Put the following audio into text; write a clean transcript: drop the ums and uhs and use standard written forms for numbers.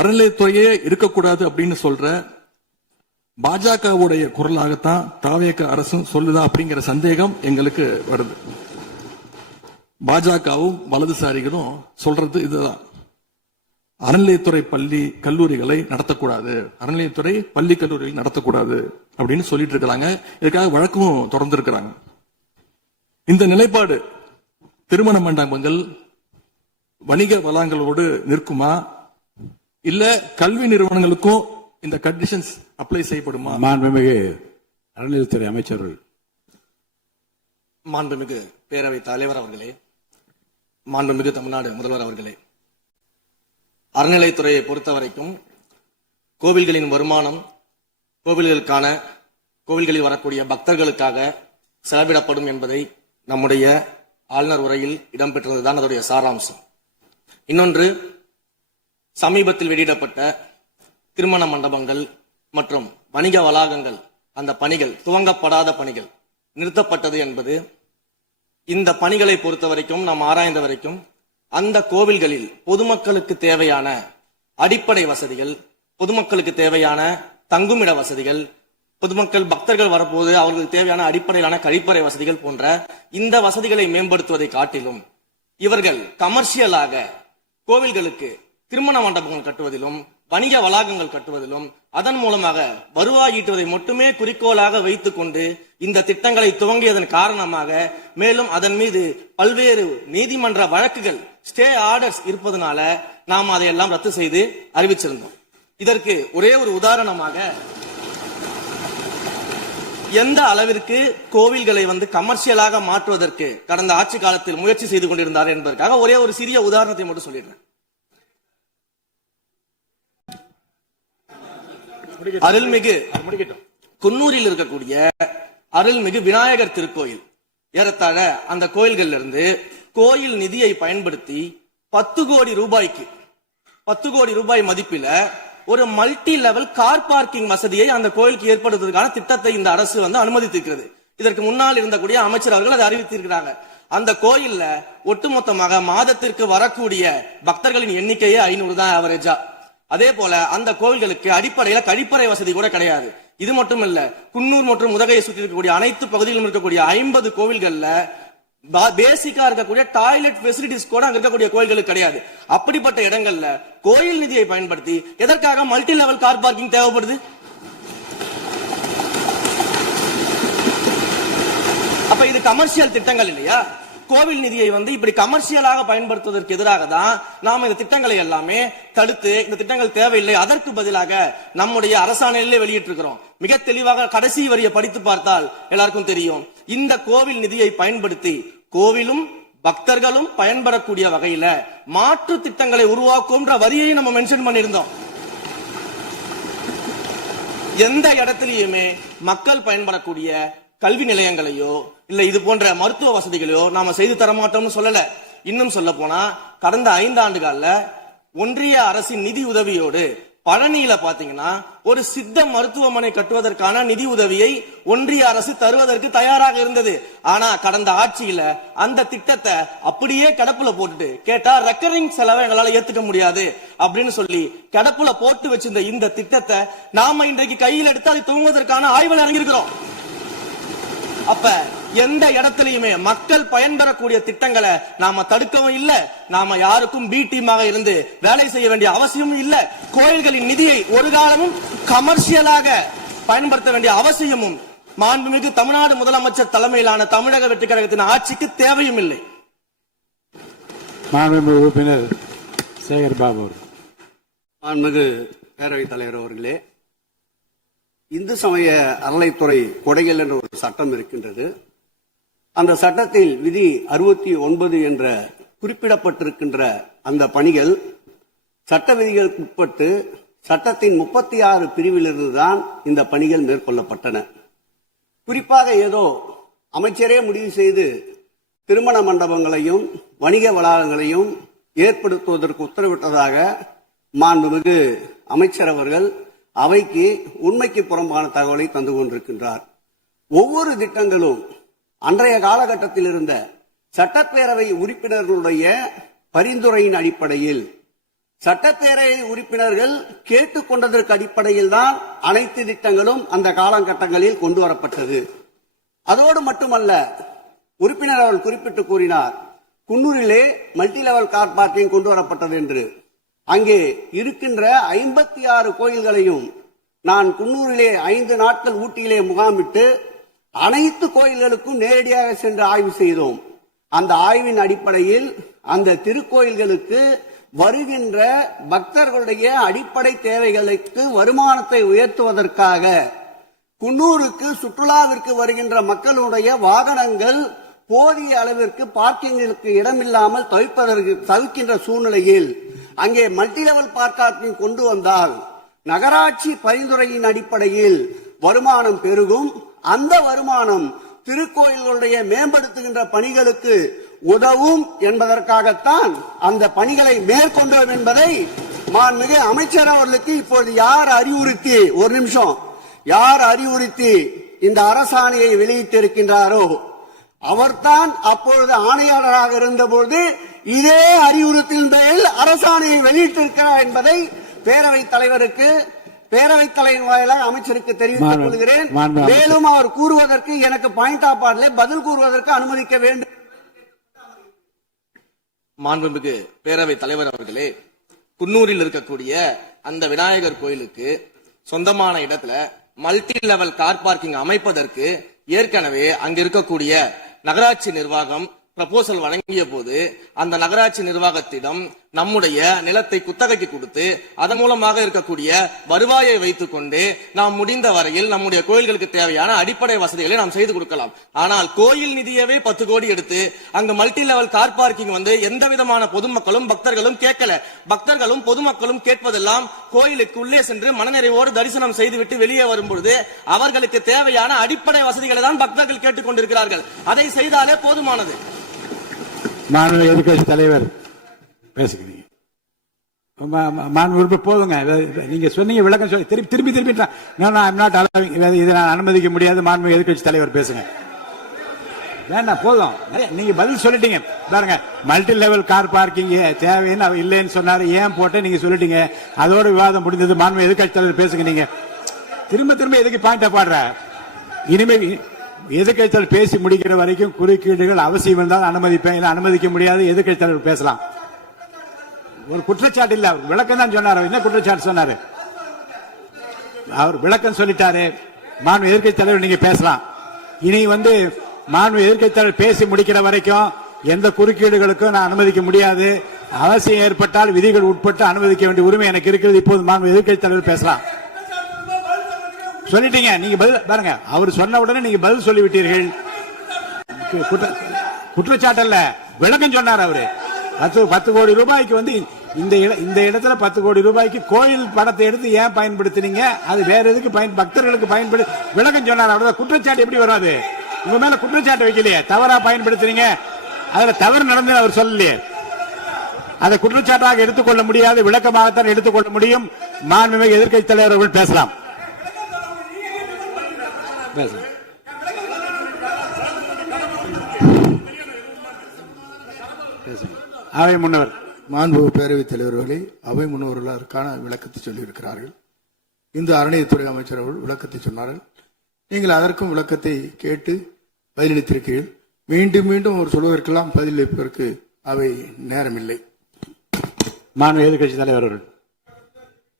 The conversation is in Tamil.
அறநிலையத்துறையே இருக்கக்கூடாது அப்படின்னு சொல்ற பாஜகவுடைய குரலாகத்தான் தாவேக அரசும் சொல்லுதா அப்படிங்கிற சந்தேகம் எங்களுக்கு வருது. பாஜகவும் வலதுசாரிகளும் சொல்றது இதுதான். அறநிலையத்துறை பள்ளி கல்லூரிகளை நடத்தக்கூடாது, அறநிலையத்துறை பள்ளி கல்லூரிகளை நடத்தக்கூடாது அப்படின்னு சொல்லிட்டு இருக்கிறாங்க. இதுக்காக வழக்கும் தொடர்ந்து இருக்கிறாங்க. இந்த நிலைப்பாடு திருமண மண்டபங்கள் வணிக வளாகங்களோடு நிற்குமா, இல்ல கல்வி நிறுவனங்களுக்கும் இந்த கண்டிஷன்ஸ் அப்ளை செய்யப்படுமா? மாண்புமிகு அறநிலையத்துறை அமைச்சர்கள். மாண்புமிகு பேரவைத் தலைவர் அவர்களே, மாண்புமிகு தமிழ்நாடு முதல்வர் அவர்களே, அறநிலையத்துறையை பொறுத்தவரைக்கும் கோவில்களின் வருமானம் கோவில்களில் வரக்கூடிய பக்தர்களுக்காக செலவிடப்படும் என்பதை நம்முடைய ஆளுநர் உரையில் இடம்பெற்றதுதான் அதனுடைய சாராம்சம். இன்னொன்று, சமீபத்தில் வெளியிடப்பட்ட திருமண மண்டபங்கள் மற்றும் வணிக வளாகங்கள் அந்த பணிகள் துவங்கப்படாத பணிகள் நிறுத்தப்பட்டது என்பது இந்த பணிகளை பொறுத்த வரைக்கும் நாம் ஆராய்ந்த வரைக்கும் அந்த கோவில்களில் பொதுமக்களுக்கு தேவையான அடிப்படை வசதிகள், பொதுமக்களுக்கு தேவையான தங்குமிட வசதிகள், பொதுமக்கள் பக்தர்கள் வரப்போது அவர்களுக்கு தேவையான அடிப்படையிலான கழிப்பறை வசதிகள் போன்ற இந்த வசதிகளை மேம்படுத்துவதை காட்டிலும் இவர்கள் கமர்ஷியலாக கோவில்களுக்கு திருமண மண்டபங்கள் கட்டுவதிலும் வணிக வளாகங்கள் கட்டுவதிலும் அதன் மூலமாக வருவாய் ஈட்டுவதை மட்டுமே குறிக்கோளாக வைத்துக் கொண்டு இந்த திட்டங்களை துவங்கியதன் காரணமாக மேலும் அதன் மீது பல்வேறு நீதிமன்ற வழக்குகள், ஸ்டே ஆர்டர்ஸ் இருப்பதனால நாம் அதையெல்லாம் ரத்து செய்து அறிவிச்சிருந்தோம். இதற்கு ஒரே ஒரு உதாரணமாக, எந்த அளவிற்கு கோவில்களை கமர்ஷியலாக மாற்றுவதற்கு கடந்த ஆட்சி காலத்தில் முயற்சி செய்து கொண்டிருந்தார் என்பதற்காக ஒரே ஒரு சிறிய உதாரணத்தை மட்டும் சொல்லிடுறேன். அருள்மிகு குன்னூரில் இருக்கக்கூடிய அருள்மிகு விநாயகர் திருக்கோயில், ஏறத்தாழ அந்த கோயில்கள் இருந்து கோயில் நிதியை பயன்படுத்தி 10 கோடி ரூபாய் மதிப்பில ஒரு மல்டி லெவல் கார் பார்க்கிங் வசதியை அந்த கோயிலுக்கு ஏற்படுத்துவதற்கான திட்டத்தை இந்த அரசு அனுமதித்திருக்கிறது. இதற்கு முன்னால் இருந்தக்கூடிய அமைச்சர் அவர்கள் அதை அறிவித்திருக்கிறாங்க. அந்த கோயில்ல ஒட்டுமொத்தமாக மாதத்திற்கு வரக்கூடிய பக்தர்களின் எண்ணிக்கையே 500 தான் ஆவரேஜா. அதே போல அந்த கோவில்களுக்கு அடிப்படையில கழிப்பறை வசதி கூட கிடையாது. இது மட்டும் இல்ல, குன்னூர் மற்றும் உதகையை சுற்றி இருக்கக்கூடிய அனைத்து பகுதிகளிலும் இருக்கக்கூடிய 50 கோவில்கள்ல பேசிக்கா இருக்கக்கூடிய டாய்லெட் பெசிலிட்டிஸ் கூட அங்க இருக்கக்கூடிய கோயில்களுக்கு கிடையாது. அப்படிப்பட்ட இடங்கள்ல கோயில் நிதியை பயன்படுத்தி எதற்காக மல்டி லெவல் கார் பார்க்கிங் தேவைப்படுது? அப்ப இது கமர்ஷியல் திட்டங்கள் இல்லையா? கோவில் நிதியை இப்படி கமர்ஷியலாக பயன்படுத்துவதற்கு எதிராக தான் நாம் இந்த திட்டங்களை எல்லாமே தடுத்து, இந்த திட்டங்கள் தேவையில்லை, அதற்கு பதிலாக நம்முடைய அரசாணையிலே வெளியிட்டிருக்கிறோம். மிக தெளிவாக கடைசி வரியை படித்து பார்த்தால் எல்லாருக்கும் தெரியும். இந்த கோவில் நிதியை பயன்படுத்தி கோவிலும் பக்தர்களும் பயன்பெறக்கூடிய வகையில மாற்று திட்டங்களை உருவாக்கும்ன்ற வரியை நம்ம மென்ஷன் பண்ணியிருந்தோம். எந்த இடத்திலேயுமே மக்கள் பயன்படக்கூடிய கல்வி நிலையங்களையோ இல்ல இது போன்ற மருத்துவ வசதிகளையோ நாம செய்து தர மாட்டோம்னு சொல்லல. இன்னும் சொல்ல போனா கடந்த 5 ஆண்டுகள்ல ஒன்றிய அரசின் நிதி உதவியோடு பழனியில பாத்தீங்கன்னா ஒரு சித்த மருத்துவமனை கட்டுவதற்கான நிதி உதவியை ஒன்றிய அரசு தருவதற்கு தயாராக இருந்தது. ஆனா கடந்த ஆட்சியில அந்த திட்டத்தை அப்படியே கிடப்புல போட்டுட்டு கேட்டா ரெக்கரிங் செலவை எங்களால ஏத்துக்க முடியாது அப்படின்னு சொல்லி கிடப்புல போட்டு வச்சிருந்த இந்த திட்டத்தை நாம இன்றைக்கு கையில் எடுத்து அதை துவங்குவதற்கான ஆய்வில் இறங்கியிருக்கிறோம். அப்ப எந்த இடத்திலையுமே மக்கள் பயன்பெறக்கூடிய திட்டங்களை நாம தடுக்கவும் இல்ல, நாம யாருக்கும் பி டீமாக இருந்து வேலை செய்ய வேண்டிய அவசியமும் இல்ல. கோயில்களின் நிதியை ஒரு காலமும் கமர்ஷியலாக பயன்படுத்த வேண்டிய அவசியமும் மாண்புமிகு தமிழ்நாடு முதலமைச்சர் தலைமையிலான தமிழக வெற்றி கழகத்தின் ஆட்சிக்கு தேவையும் இல்லை. மாண்புமிகு உறுப்பினர் சேகர் பாபு. மாண்புமிகு பேரவைத் தலைவர் அவர்களே, இந்து சமய அறநிலைத்துறை கொடைகள் என்ற ஒரு சட்டம் இருக்கின்றது. அந்த சட்டத்தில் விதி 69 என்ற குறிப்பிடப்பட்டிருக்கின்ற அந்த பணிகள் சட்ட விதிகளுக்கு உட்பட்டு சட்டத்தின் 36 பிரிவிலிருந்து தான் இந்த பணிகள் மேற்கொள்ளப்பட்டன. குறிப்பாக ஏதோ அமைச்சரே முடிவு செய்து திருமண மண்டபங்களையும் வணிக வளாகங்களையும் ஏற்படுத்துவதற்கு உத்தரவிட்டதாக மாண்புமிகு அமைச்சர் அவர்கள் அவைக்கு உண்மைக்கு புறம்பான தகவலை தந்து கொண்டிருக்கின்றார். ஒவ்வொரு திட்டங்களும் அன்றைய காலகட்டத்தில் இருந்த சட்டப்பேரவை உறுப்பினர்களுடைய பரிந்துரையின் அடிப்படையில் சட்டப்பேரவை உறுப்பினர்கள் கேட்டுக்கொண்டதற்கு அடிப்படையில் தான் அனைத்து திட்டங்களும் அந்த காலகட்டங்களில் கொண்டு வரப்பட்டது. அதோடு மட்டுமல்ல, உறுப்பினர் அவர்கள் குறிப்பிட்டு கூறினார், குன்னூரிலே மல்டி லெவல் கார் பார்க்கிங் கொண்டு வரப்பட்டது என்று. அங்கே இருக்கின்ற 56 கோயில்களையும் நான் குன்னூரிலே 5 நாட்கள் ஊட்டியிலே முகாமிட்டு அனைத்து கோயில்களுக்கும் நேரடியாக சென்று ஆய்வு செய்தோம். அந்த ஆய்வின் அடிப்படையில் அந்த திருக்கோயில்களுக்கு வருகின்ற பக்தர்களுடைய அடிப்படை தேவைகளுக்கு வருமானத்தை உயர்த்துவதற்காக குன்னூருக்கு சுற்றுலாவிற்கு வருகின்ற மக்களுடைய வாகனங்கள் போதிய அளவிற்கு பார்க்கிங்களுக்கு இடமில்லாமல் தவிக்கின்ற சூழ்நிலையில் அங்கே மல்டி லெவல் பார்க்கிங் கொண்டு வந்தால் நகராட்சி பரிந்துரையின் அடிப்படையில் வருமானம் பெருகும். அந்த வருமானம் திருக்கோயில்களுடைய மேம்படுத்துகின்ற பணிகளுக்கு உதவும் என்பதற்காகத்தான் அந்த பணிகளை மேற்கொண்டோம் என்பதை மாண்புமிகு அமைச்சர் அவர்களுக்கு இப்போது யார் அறிவுறுத்தி, ஒரு நிமிஷம், யார் அறிவுறுத்தி இந்த அரசாணையை வெளியிட்டிருக்கின்றாரோ அவர்தான் அப்பொழுது ஆணையாளராக இருந்தபோது இதே அறிவுறுத்தலின் பேரில் அரசாணையை வெளியிட்டிருக்கிறார் என்பதை பேரவைத் தலைவருக்கு, பேரவைத் தலைவர் வாயிலாக அமைச்சருக்கு தெரிவித்துக் கொள்கிறேன். மேலும் அவர் கூறுவதற்கு எனக்கு பாயிண்ட் ஆஃப் ஆர்டரில் பதில் கூறுவதற்கு அனுமதிக்க வேண்டும். மாண்புமிகு பேரவைத் தலைவர் அவர்களே, குன்னூரில் இருக்கக்கூடிய அந்த விநாயகர் கோயிலுக்கு சொந்தமான இடத்துல மல்டி லெவல் கார் பார்க்கிங் அமைப்பதற்கு ஏற்கனவே அங்க இருக்கக்கூடிய நகராட்சி நிர்வாகம் ப்ரப்போசல் வழங்கிய போது அந்த நகராட்சி நிர்வாகத்திடம் நம்முடைய நிலத்தை குத்தகைக்கு கொடுத்து அதன் மூலமாக இருக்கக்கூடிய வருவாயை வைத்துக் கொண்டு நாம் முடிந்த வரையில் நம்முடைய கோயில்களுக்கு தேவையான அடிப்படை வசதிகளை நாம் செய்து கொடுக்கலாம். ஆனால் கோயில் நிதியவே 10 கோடி எடுத்து அங்க மல்டி லெவல் கார் பார்க்கிங் எந்த விதமான பொதுமக்களும் பக்தர்களும் கேட்கல. பக்தர்களும் பொதுமக்களும் கேட்பதெல்லாம் கோயிலுக்கு உள்ளே சென்று மனநிறைவோடு தரிசனம் செய்துவிட்டு வெளியே வரும்பொழுது அவர்களுக்கு தேவையான அடிப்படை வசதிகளை தான் பக்தர்கள் கேட்டுக் கொண்டிருக்கிறார்கள். அதை செய்தாலே போதுமானது. மாநில எதிர்கட்சி தலைவர் பேசுகிறீங்க. போதுங்க, நீங்க சொன்னீங்க விளக்கம் சொல்லி திருப்பி இதை நான் அனுமதிக்க முடியாது. மாண்புமிகு எதிர்கட்சி தலைவர் பேசுங்க. வேண்டாம், போதும், நீங்க பதில் சொல்லிட்டீங்க. பாருங்க, மல்டி லெவல் கார் பார்க்கிங் தேவைன்னு அவர் இல்லைன்னு சொன்னாரு, ஏன் போட்ட நீங்க சொல்லிட்டீங்க. அதோட விவாதம் முடிந்தது. மாண்புமிகு எதிர்கட்சி தலைவர் பேசுங்க. நீங்க திரும்ப எதுக்கு பாயிண்ட் பாடுற? இனிமே எதிர்கட்சி தலைவர் பேசி முடிக்கிற வரைக்கும் குறுக்கீடுகள் அவசியம் இருந்தால் அனுமதிப்பேன், அனுமதிக்க முடியாது. எதிர்கட்சி தலைவர் பேசலாம். ஒரு குற்றச்சாட்டு இல்ல, அவர் விளக்கம் தான் சொன்னார். என்ன குற்றச்சாட்டு சொன்னாரு? அவர் விளக்கம் சொல்லிட்டாரு. மாண்புமிகு எதிர்கட்சி தலைவர் நீங்க பேசலாம். இனி மாண்புமிகு எதிர்கட்சி தலைவர் பேசி முடிக்கிற வரைக்கும் எந்த குறுக்கீடுகளுக்கும் நான் அனுமதிக்க முடியாது. அவசியம் ஏற்பட்டால் விதிகள் உட்பட்டு அனுமதிக்க வேண்டிய உரிமை எனக்கு இருக்கிறது. இப்போது மாண்புமிகு எதிர்கட்சி தலைவர் பேசலாம். சொல்லிட்டீங்க, நீங்க பதில் பாருங்க. அவர் சொன்ன உடனே நீங்க பதில் சொல்லிவிட்டீர்கள். குற்றச்சாட்டு அல்ல, விளக்கம் சொன்னார் அவரு. 10 கோடி ரூபாய்க்கு இந்த இடத்துல 10 கோடி ரூபாய்க்கு கோயில் படத்தை எடுத்து ஏன் பயன்படுத்தினீங்க, அது வேற எதுக்கு பக்தர்களுக்கு பயன்படுத்தி விளக்கம் சொன்னார். அவ்வளவுதான். குற்றச்சாட்டு எப்படி வராது? உங்க மேல குற்றச்சாட்டு வைக்கலையே, தவறா பயன்படுத்தினீங்க, அதுல தவறு நடந்து அவர் சொல்லலையே. அதை குற்றச்சாட்டாக எடுத்துக்கொள்ள முடியாது, விளக்கமாகத்தான் எடுத்துக்கொள்ள முடியும். மாண்புமிகு எதிர்க்கட்சி தலைவர் அவர்கள் பேசலாம். அவை முன்னவர். மாண்புமிகு பேரவைத் தலைவர்களே, அவை முன்னவர்கள் அதற்கான விளக்கத்தை சொல்லியிருக்கிறார்கள். இந்த அறநிலையத்துறை அமைச்சர் அவர்கள் விளக்கத்தை சொன்னார்கள். நீங்கள் அதற்கும் விளக்கத்தை கேட்டு பதிலளித்திருக்கிறீர்கள். மீண்டும் அவர் சொல்வதற்கெல்லாம் பதிலளிப்பதற்கு அவை நேரமில்லை. மாண்புமிகு எதிர்க்கட்சி தலைவர் அவர்கள்.